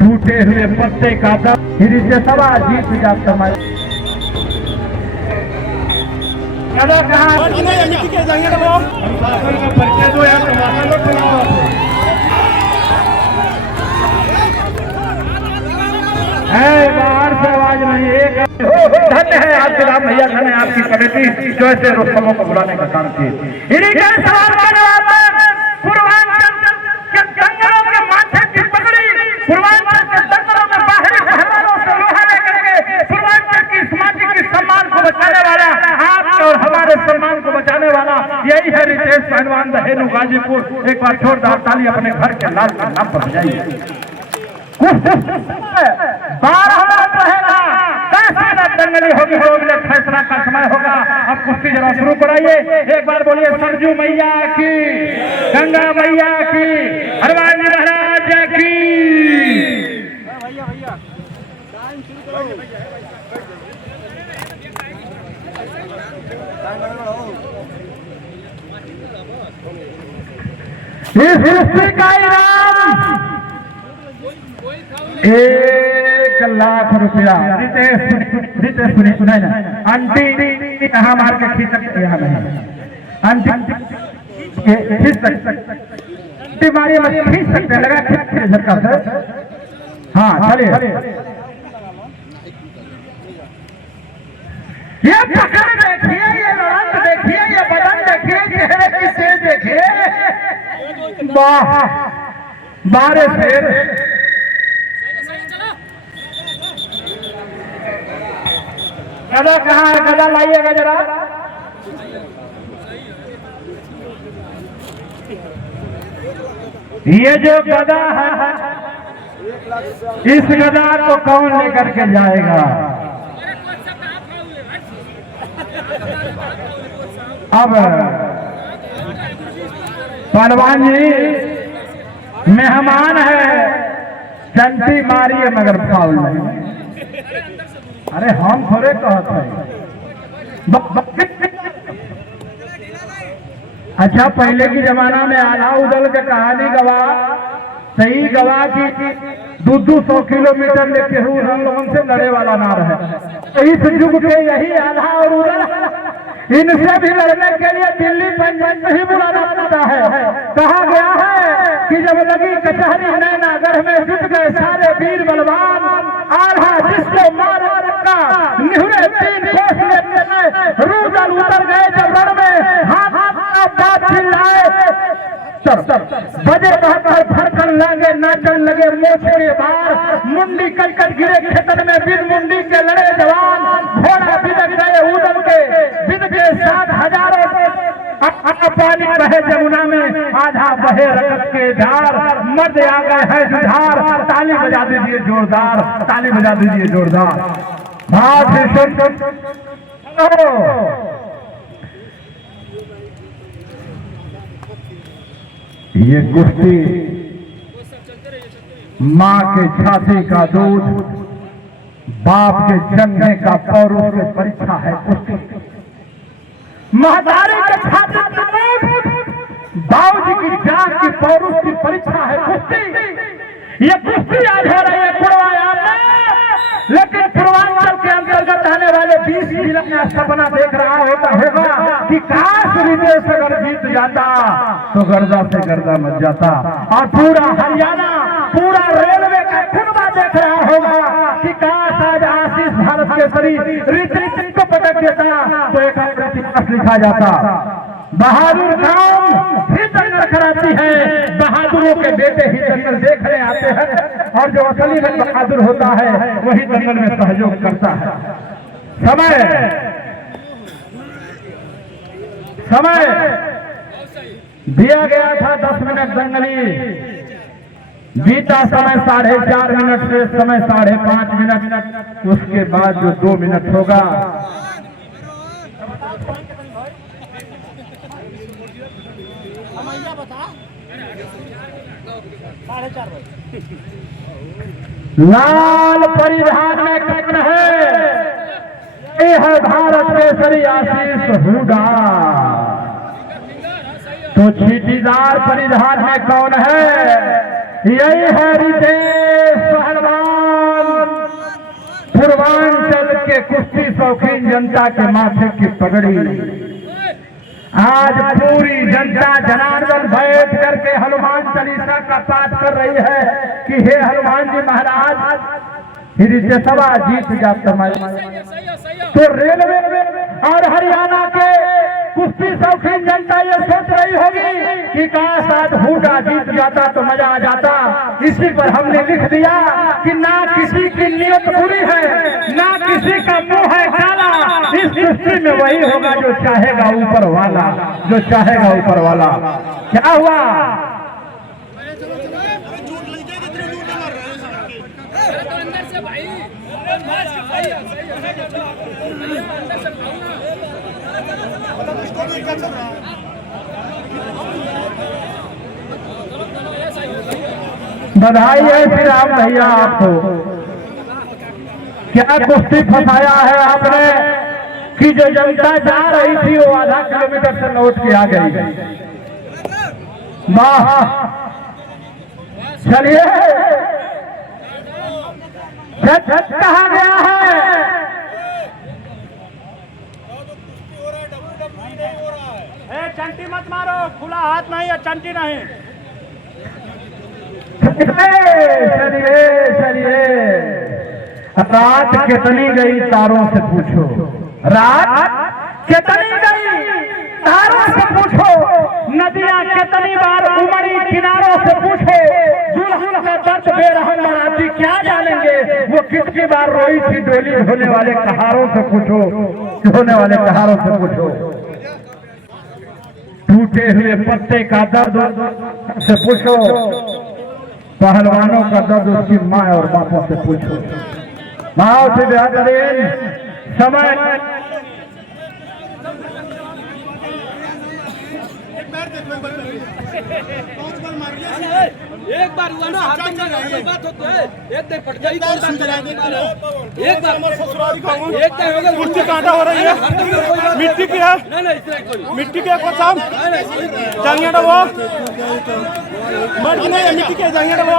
टूटे हुए पत्ते का दम फिर से सवा जीत जा समय कहाँ परिचय दो यार बाहर से आवाज नहीं एक धन्य है आपके राम भैया, धन्य है आपकी कमेटी जो ऐसे रोस्तमों को बुलाने का काम किए। इन्हीं के सवाल का जवाब पूर्वांचल के जंगलों के माथे की पकड़ी, पूर्वांचल के जंगलों में बाहरी पहलवानों से लोहा लेकर के पूर्वांचल की समाज की सम्मान को बचाने वाला, आपके और हमारे सम्मान को बचाने वाला यही है रितेश पहलवान दहेनु गाजीपुर। एक बार जोरदार ताली अपने घर के लाल के नाम पर बजाइए। 12 मिनट रहेगा, 10 मिनट दंगली होगी, 2 मिनट फैसला का समय होगा। अब कुश्ती जरा शुरू कराइए। एक बार बोलिए सरजू मैया की, गंगा मैया की, हनुमान जी महाराज की। इस कुश्ती का इनाम 1 लाख रुपया। रितेश सुने ना, आंटी कहाँ मार के खींच सकते हैं हमें, आंटी खींच सकते मारिए खींच सकते हैं, लगा खींच झटका से। हाँ चलिए, ये पकड़ देखिए, ये रंग देखिए, ये बदन देखिए, चेहरे की सेज देखिए, वाह 12 शेर। गदा कहाँ है, गदा लाइएगा जरा। ये जो गदा है, इस गदा को कौन लेकर के जाएगा? अब पहलवान जी मेहमान है, चंटी मारिए मगर फाउल नहीं। अरे हम थोड़े कहते हैं। अच्छा पहले की जमाना में आला उदल के कहानी गवाह, सही गवाह की 200 किलोमीटर लेके हम लोगों से लड़े वाला ना रहे। इस युग के यही आला और उदल, इनसे भी लड़ने के लिए दिल्ली पंजाब नहीं बुलाना पड़ता है। कहा गया है कि जब लगी कचहरी नैनागढ़ में जुट गए सारे वीर बलवान, आल्हा जिसको मारा रखा निहुरे 3 कोस लेते में रूदल उतर गए जब रण में, हाथ बात चिल्लाए बजे बहकर फड़कन लगे, नाचन लगे मोछे के बार, मुंडी कटकट गिरे खेतन में बिन मुंडी के लड़े जवान, घोड़ा बिदक गए उदल के बिद के साथ हजारों पानी बहे जमुना में, आधा बहे रकत के धार, मर्द आ गए हैं जुझार। ताली बजा दीजिए जोरदार, ताली बजा दीजिए जोरदार। ये कुश्ती माँ के छाती का दूध, बाप के जंघे का पौरुष की परीक्षा है कुश्ती। महतारी के छाती का दूध, बाबूजी की जान की पौरुष की परीक्षा है कुश्ती। ये कुश्ती आज हो रही है पूर्वायाम में, लेकिन पूर्वांचल के अंतर्गत आने वाले 20 जिला में सपना देख रहा होगा कि काश रितेश अगर जीत जाता तो गर्दा से गर्दा मच जाता, और पूरा हरियाणा, पूरा रेलवे का खुनवा देख रहा होगा कि काश आज आशीष भारत केसरी रितेश को पटक देता तो एक इतिहास लिखा जाता। बहादुर गांव ही दंगल कराती है, बहादुरों के बेटे ही दंगल देखने आते हैं, और जो असली में बहादुर होता है वही दंगल में सहयोग करता है। समय दिया गया था 10 मिनट दंगली, बीता समय 4.5 मिनट से समय 5.5 मिनट, उसके बाद जो 2 मिनट होगा लाल परिधान में कौन है? ये है भारत केसरी आशीष हुडा। तो छीटीदार परिधान में कौन है? यही है रितेश। शौकीन जनता के माथे की पगड़ी। आज पूरी जनता जनार्दन बैठ करके हनुमान चालीसा का पाठ कर रही है कि हे हनुमान जी महाराज हिरितेशवा जीत जाता। तो रेलवे और हरियाणा के कुश्ती शौकीन जनता ये सोच रही होगी कि काश आज हुडा जीत जाता तो मजा आ जाता। इसी पर हमने लिख दिया कि ना किसी की नीयत बुरी है, ना किसी का मुंह है काला। इस कुश्ती में वही होगा जो चाहेगा ऊपर वाला, जो चाहेगा ऊपर वाला। क्या हुआ? बधाई है श्री राम भैया आपको। क्या कुश्ती फंसाया है आपने कि जो जनता जा रही थी वो आधा किलोमीटर से लौट के आ गई। वाह, चलिए कहा गया है चंटी मत मारो, खुला हाथ नहीं है, चंटी नहीं। चलिए चलिए, रात कितनी गई तारों से पूछो, रात कितनी गई तारों से पूछो, नदियां कितनी बार उमड़ी किनारों से पूछो, दुल्हन का दर्द बेरहम मनाती क्या जानेंगे, वो कितनी बार रोई थी डोली ढोने वाले कहारों से पूछो, ढोने वाले कहारों से पूछो, टूटे हुए पत्ते का दर्द से पूछो, पहलवानों का दर्द उसकी माँ और बापों से पूछो। माओ से बेहतरीन समय एक बार हुआ ना, हाथ में बात होती है, एक दिन फट गई, एक बार एक टाइम हो गया। मिट्टी कांटा हो रही है, मिट्टी की है, मिट्टी के को साहब जांगिया डबो मर्द नहीं है, मिट्टी के जांगिया डबो।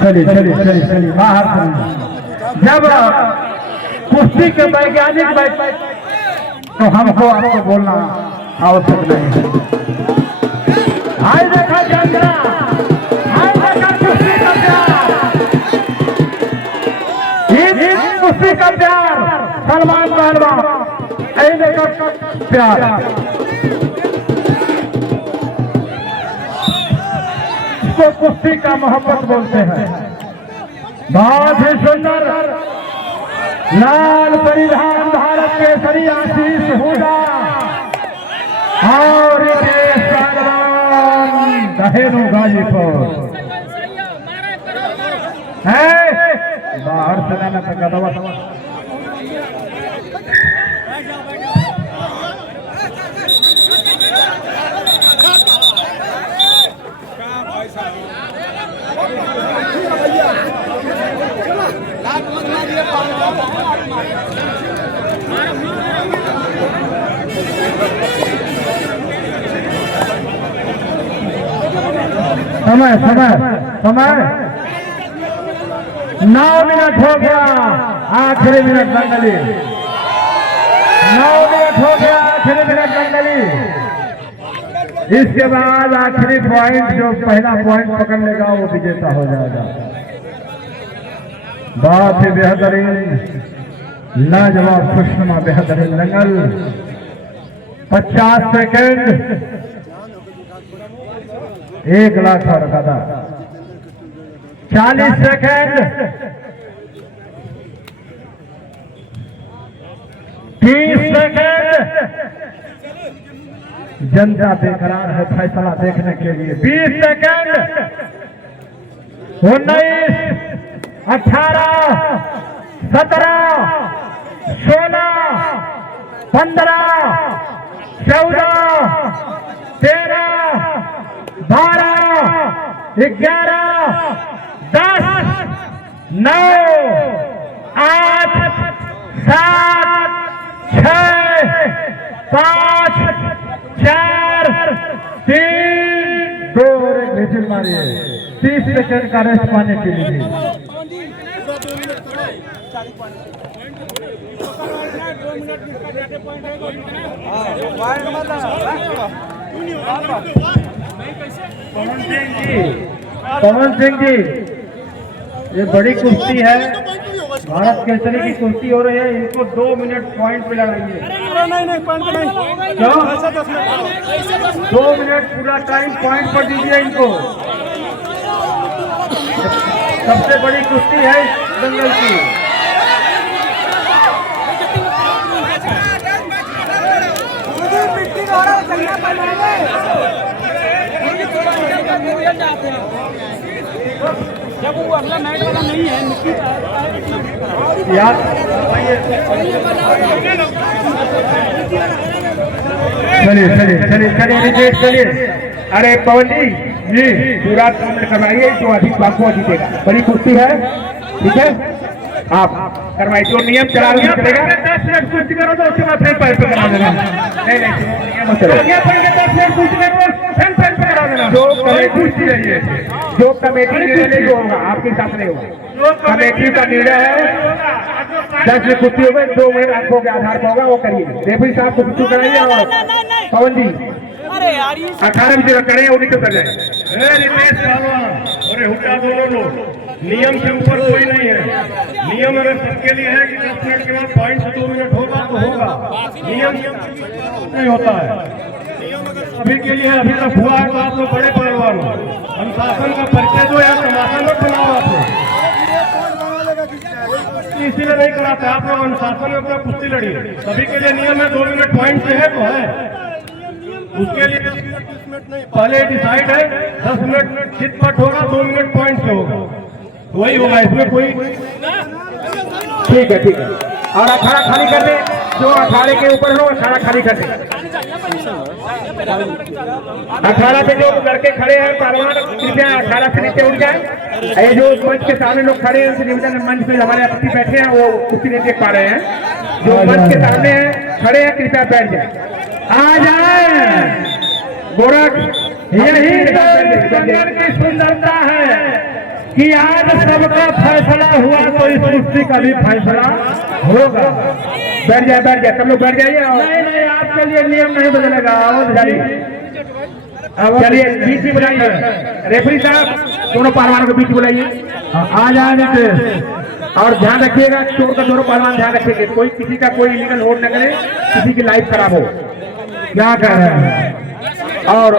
चलिए चलिए चलिए चलिए बाहर। जब कुश्ती के वैज्ञानिक तो हमको आपको बोलना आवश्यक नहीं है। हाय देखा चंद्रा, हाय देखा कुश्ती का प्यार, इस कुश्ती का प्यार, सलमान पहलवान, ऐ देखा प्यार, इसको कुश्ती का मोहब्बत बोलते हैं। बहुत ही सुंदर लाल परिधान भारत केसरी आशीष हुडा और दहेनु गाजीपुर है। बाहर से लाना पड़ेगा दवा। समय समय समय 9 मिनट हो गया, आखिरी मिनट दंगली, 9 मिनट हो गया, आखिरी मिनट दंगली। इसके बाद आखिरी पॉइंट, जो पहला पॉइंट पकड़ लेगा वो विजेता हो जाएगा। बहुत ही बेहतरीन लाजवाब खुशनुमा बेहतरीन दंगल। 50 सेकेंड 1 लाख रखा था। 40 सेकेंड 30 सेकेंड। जनता बेकरार है फैसला देखने के लिए। 20 सेकेंड 19 18 17 16 15 14 13 12 11 10 9 8 7 6 5 4 3 2 विजिल मारिए। 30 सेकंड का रेस्ट पाने के लिए। पवन सिंह जी, ये बड़ी कुश्ती है, भारत केसरी की कुश्ती हो रही है, इनको 2 मिनट पॉइंट पे लड़ाइए। नहीं पॉइंट नहीं, क्यों? 2 मिनट पूरा टाइम पॉइंट पर दीजिए इनको। सबसे बड़ी कुश्ती है इस दंगल की। जब वो अगला मैच वाला नहीं है यार चलिए। अरे पवन जी पूरा करवाइए, जो अधिक बापू जीतेगा। बड़ी कुश्ती है, ठीक है, आप करवाइए। जो नियम चला चलेगा। 10 मिनट कुश्ती करो तो उसके बाद फिर पैर पे करा देना। नहीं नियम चलो, 10 मिनट कुश्ती करो फिर पैर पे करा देना। जो कुश्ती रही है, जो कमेटी निर्णय जो होगा आपके साथ नहीं होगा। कमेटी का निर्णय है 10 में कुश्ती हो गई, 2 मिनट आपको के आधार पर होगा, वो करिए। रेफरी साहब को कुश्ती कराइए। और पवन जी 18 बजे करें, उन्हीं तो कर जाए। रितेश और हुड्डा दोनों लोग, नियम से ऊपर कोई नहीं है। नियम अगर सबके लिए है कि 10 मिनट के बाद पॉइंट से 2 मिनट होगा तो होगा। नियम नहीं होता है, अभी के लिए अभी तक हुआ है तो आप लोग बड़े पहलवान हो। अनुशासन का परिचय दो या तमाशा मत बनाओ। आप इसीलिए नहीं कराते, आप लोग अनुशासन में अपना कुश्ती लड़िए। सभी के लिए नियम है 2 मिनट पॉइंट से है तो है, उसके लिए पहले डिसाइड है 10 मिनट चितपट होगा, 2 मिनट पॉइंट से होगा, वही होगा। इसमें कोई ठीक है। और अखाड़ा खाली कर दे, जो अखाड़े के ऊपर हो अखाड़ा खाली कर दे। अखाड़ा पे जो लड़के खड़े हैं पहलवान, कृपया अखाड़ा से नीचे उठ जाए। ये जो मंच के सामने लोग खड़े हैं उनसे निवेदन है, मंच पे हमारे अतिथि बैठे हैं वो कुश्ती नहीं देख पा रहे हैं। जो मंच के सामने हैं खड़े हैं कृपया बैठ जाए। आ जाए गोरख, यही दंगल की सुंदरता है कि आज सबका फैसला हुआ तो इस कुश्ती का भी फैसला होगा। बैठ जाए, सब लोग बैठ जाइए। नहीं, आपके लिए नियम नहीं बदलेगा। चलिए बीच में बुलाइए, रेफरी साहब दोनों पहलवानों को बीच बुलाइए। आ जाए नीचे। और ध्यान रखिएगा, चोर का दोनों पहलवान ध्यान रखिएगा, कोई किसी का कोई इलीगल होल्ड न करे, किसी की लाइफ खराब हो। क्या कह रहे हैं? और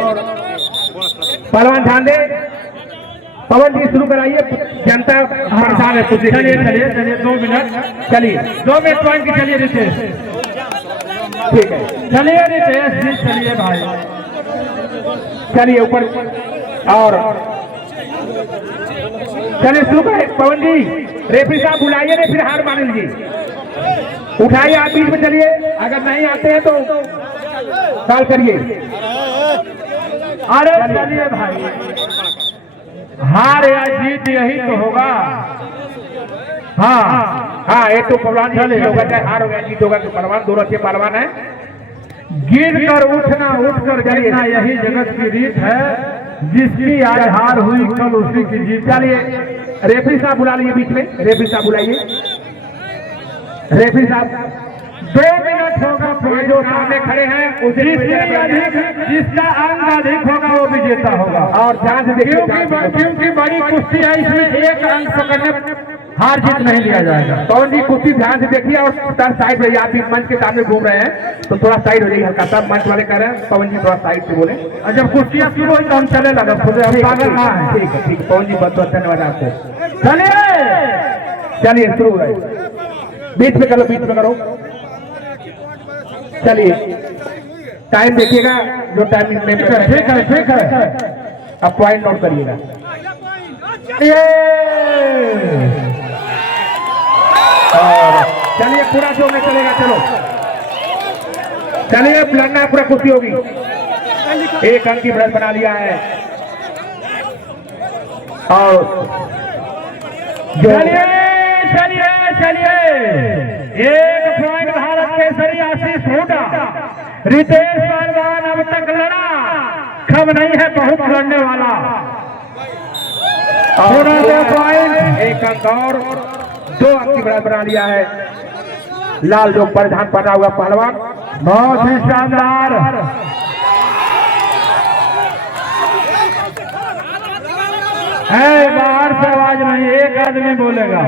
पहलवान ध्यान दे। पवन जी शुरू कराइए, जनता परेशान है। चलिए 2 मिनट, चलिए 2 मिनट पॉइंट की। चलिए रितेश, ठीक है, चलिए रितेश जी, चलिए भाई, चलिए ऊपर। और चलिए शुरू करें। पवन जी रेफरी साहब बुलाइए, रेफरी हार मान लीजिए, उठाइए आप बीच में। चलिए, अगर नहीं आते हैं तो कॉल करिए। अरे चलिए भाई, हार या जीत यही तो होगा। हाँ, एक तो पहलवान होगा, चाहे हार होगा जीत होगा, तो पहलवान दोनों अच्छे पहलवान है। गिर कर उठना, उठ कर गिरना, यही जगत की रीत है। जिसकी आज हार हुई कल उसी की जीत। चलिए रेफरी साहब बुला लीजिए बीच में, रेफरी साहब बुलाइए। रेफरी साहब 2 मिनट होगा, जो सामने खड़े हैं उसे जिसका अंक अधिक होगा वो विजेता होगा। और ध्यान से देखिए, क्योंकि बड़ी कुश्ती है, इसमें एक अंक पकड़ने हार जीत नहीं लिया जाएगा। पवन जी कुश्ती ध्यान से देखिए और साइड रहिए। आप इस मंच के सामने घूम रहे हैं तो थोड़ा साइड हो जाइए, हल्का सा मंच वाले कह रहे हैं पवन जी थोड़ा साइड से बोले। और जब कुश्तियां शुरू हुई तो हम चले लगा। ठीक है पवन जी, बहुत बहुत धन्यवाद आपको। चलिए शुरू हो रहे, बीच में करो, बीच में करो। चलिए टाइम देखिएगा, जो टाइम ठीक है। अब पॉइंट नोट करिएगा। और चलिए पूरा शो में चलेगा। चलो चलिए, लड़ना पूरा कुश्ती होगी। 1 अंक की बढ़त बना लिया है। और चलिए 1 पॉइंट भारत केसरी आशीष हुड्डा। रितेश पहलवान अब तक लड़ा, कम नहीं है, बहुत लड़ने वाला। और 2 पॉइंट, 1 अंक और 2 अंक की बढ़त बना लिया है लाल जो परिधान पहना हुआ पहलवान। बहुत ही शानदार। है बाहर से आवाज नहीं, एक आदमी बोलेगा।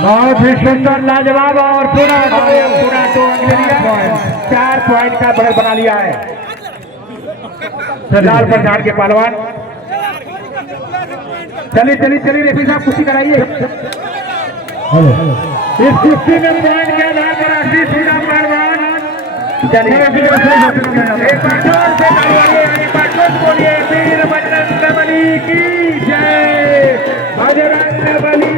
बहुत ही सुंदर लाजवाब और पूरा 2 अंक ले लिया, 4 पॉइंट का बढ़त बना लिया है लाल परिधान के पहलवान। चलिए चलिए चलिए रेफरी साहब कुश्ती कराइए। इस कुश्ती में पॉइंट के आधार पर आखिरी सीधा पहलवान। चलिए एक बार जोर से तालियां, एक बार जोर से बोलिए वीर बजरंग बली की जय, बजरंग बली